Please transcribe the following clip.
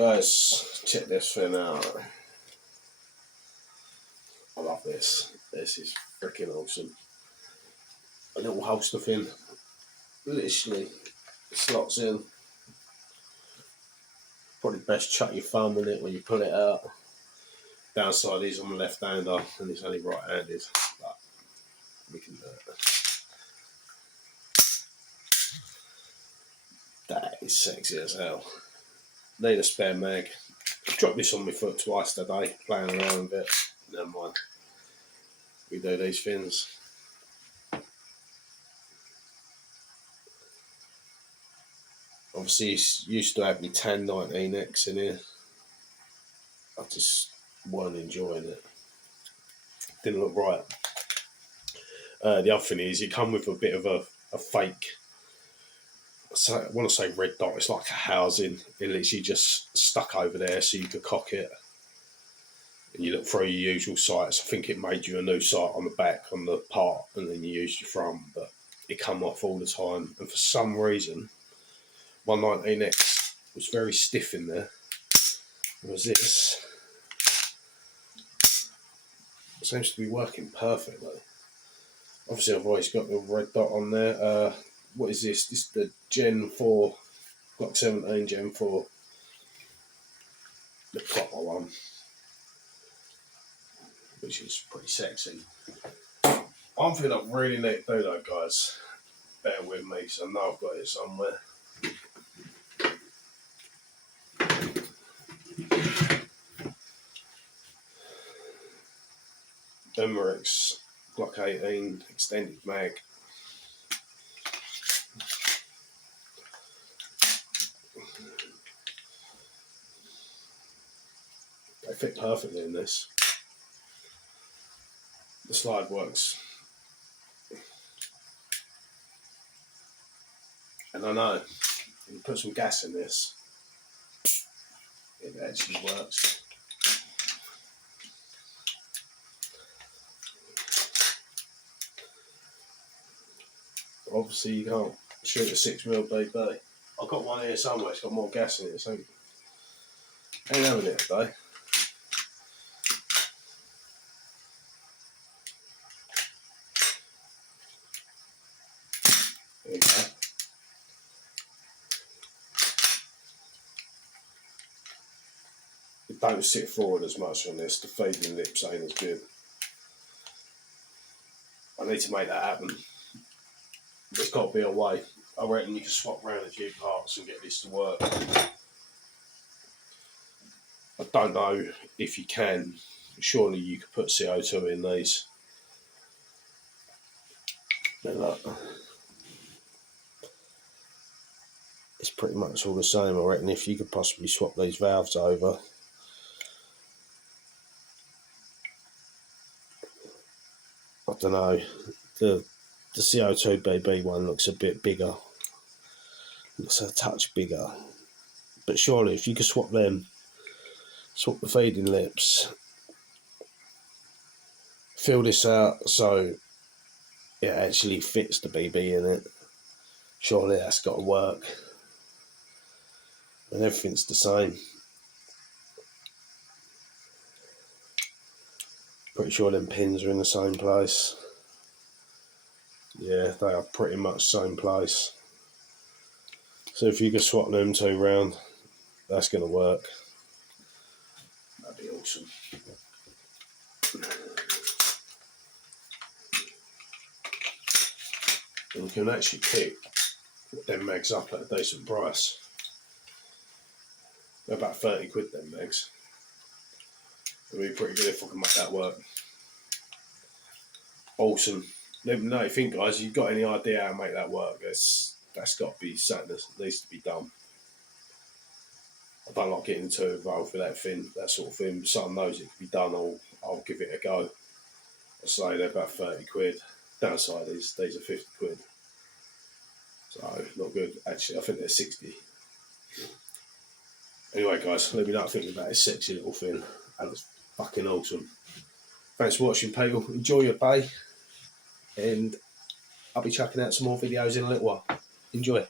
Guys, check this thing out. I love this. This is freaking awesome. A little holster thing. Literally slots in. Probably best chuck your thumb in it when you pull it out. Downside is I'm a left-hander and it's only right-handed, but we can do it. That is sexy as hell. Need a spare mag. Dropped this on my foot twice today, playing around with it. Never mind. We do these things. Obviously, used to have me 1019X in here. I just weren't enjoying it. Didn't look right. The other thing is, it come with a bit of a fake. So I want to say red dot. It's like a housing. It literally just stuck over there so you could cock it. And you look through your usual sights. I think it made you a new sight on the back on the part, and then you used your front. But it come off all the time. And for some reason, 119X was very stiff in there. Whereas this seems to be working perfectly. Obviously, I've always got the red dot on there. What is this? This is the Gen 4, Glock 17 Gen 4. The proper one. Which is pretty sexy. One thing I really need to do though, guys, bear with me because I know I've got it somewhere. Umarex Glock 18 extended mag. They fit perfectly in this. The slide works. And I know, if you put some gas in this, it actually works. Obviously you can't shoot a 6mm BB. I've got one here somewhere, it's got more gas in it, so I ain't having it today. There you go. It don't sit forward as much on this, the feeding lips ain't as good. I need to make that happen. There's got to be a way. I reckon you can swap around a few parts and get this to work. I don't know if you can. Surely you could put CO2 in these. Now look. It's pretty much all the same. I reckon if you could possibly swap these valves over. I don't know. The CO2 BB one looks a bit bigger. Looks a touch bigger. But surely if you could swap them, swap the feeding lips, fill this out so it actually fits the BB in it, surely that's got to work. And everything's the same. Pretty sure them pins are in the same place. Yeah, they are pretty much same place. So if you could swap them two round, that's going to work. That'd be awesome. And you can actually pick them mags up at a decent price. They're about 30 quid, them mags. It'd be pretty good if I can make that work. Awesome. Let me know what you think, guys. If you've got any idea how to make that work, that's got to be something that needs to be done. I don't like getting too involved with that sort of thing. Someone knows it can be done, I'll give it a go. I say they're about 30 quid. Downside is these are 50 quid. So not good. Actually, I think they're 60. Anyway, guys, let me know what you think about this sexy little thing. That looks fucking awesome. Thanks for watching, people. Enjoy your day. And I'll be chucking out some more videos in a little while. Enjoy.